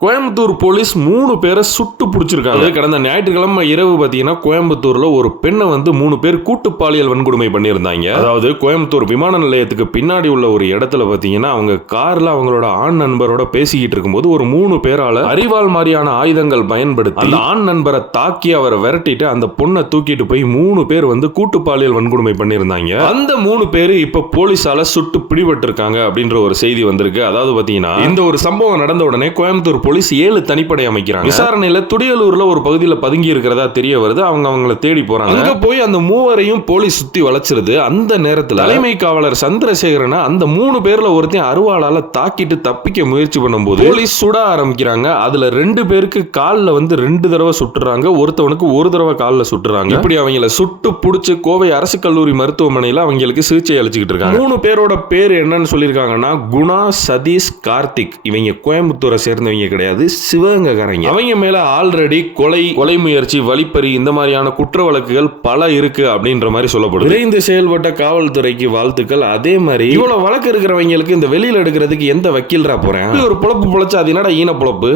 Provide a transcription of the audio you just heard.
Coimbatore police 3 பேரை சுட்டு பிடிச்சிருக்காங்க. கடந்த ஞாயிற்றுக்கிழமை இரவு பார்த்தீங்கன்னா கோயம்புத்தூர்ல ஒரு பெண்ணை 3 பேர் கூட்டு பாலியல் வன்கொடுமை பண்ணியிருந்தாங்க. அதாவது கோயம்புத்தூர் விமான நிலையத்துக்கு பின்னாடி உள்ள ஒரு இடத்துல பார்த்தீங்கன்னா அவங்க கார்ல அவங்களோட ஆண் நண்பரோட பேசிக்கிட்டு இருக்கும்போது ஒரு 3 பேரால அரிவாள் மாதிரியான ஆயுதங்கள் பயன்படுத்தி அந்த ஆண் நண்பரை தாக்கி அவரை விரட்டிட்டு அந்த பொண்ணை தூக்கிட்டு போய் 3 பேர் கூட்டு பாலியல் வன்கொடுமை பண்ணியிருந்தாங்க. அந்த 3 பேர் இப்ப போலீஸால சுட்டு பிடிபட்டு இருக்காங்க அப்படின்ற ஒரு செய்தி வந்திருக்கு. அதாவது பார்த்தீங்கன்னா இந்த ஒரு சம்பவம் நடந்த உடனே கோயம்புத்தூர் போலீஸ் 7 தனிப்படை அமைக்கிறாங்க. விசாரணையில துடியலூர்ல ஒரு பகுதியில் பதுங்கி இருக்கிறதா தெரிய வருது. அவங்கள தேடி போறாங்க. அங்க போய் அந்த 3 போலீஸ் சுத்தி வளைச்சிருது. அந்த நேரத்தில் தலைமை காவலர் சந்திரசேகரனை அந்த 3 பேர்ல ஒருத்தன் அருவாளால தாக்கிட்டு தப்பிக்க முயற்சி பண்ணும்போது போலீஸ் சுட ஆரம்பிக்கிறாங்க. அதுல 2 பேருக்கு காலில் 2 தடவை சுட்டுறாங்க. ஒருத்தவனுக்கு ஒரு தடவை காலில் சுட்டுறாங்க. இப்படி அவங்கள சுட்டு புடிச்சு கோவை அரசு கல்லூரி மருத்துவமனையில் அவங்களுக்கு சிகிச்சை அளிச்சுக்கிட்டு இருக்காங்க. 3 பேரோட பேர் என்னன்னு சொல்லியிருக்காங்கன்னா குணா, சதீஷ், கார்த்திக். இவங்க கோயம்புத்தூரை சேர்ந்தவங்க கிடையாது, சிவகங்கைக்காரங்க. அவங்க மேல ஆல்ரெடி கொலை முயற்சி, வழிப்பறி இந்த மாதிரியான குற்ற வழக்குகள் பல இருக்கு அப்படின்ற மாதிரி சொல்லப்படுது. விரைந்து செயல்பட்ட காவல்துறைக்கு வாழ்த்துக்கள். அதே மாதிரி இவ்வளவு வழக்கு இருக்கிறவங்களுக்கு இந்த வெளியில எடுக்கிறதுக்கு எந்த வக்கீல்ரா போறேன்? ஒரு பொழப்பு பொழைச்சா அது என்னடா ஈன பொழப்பு?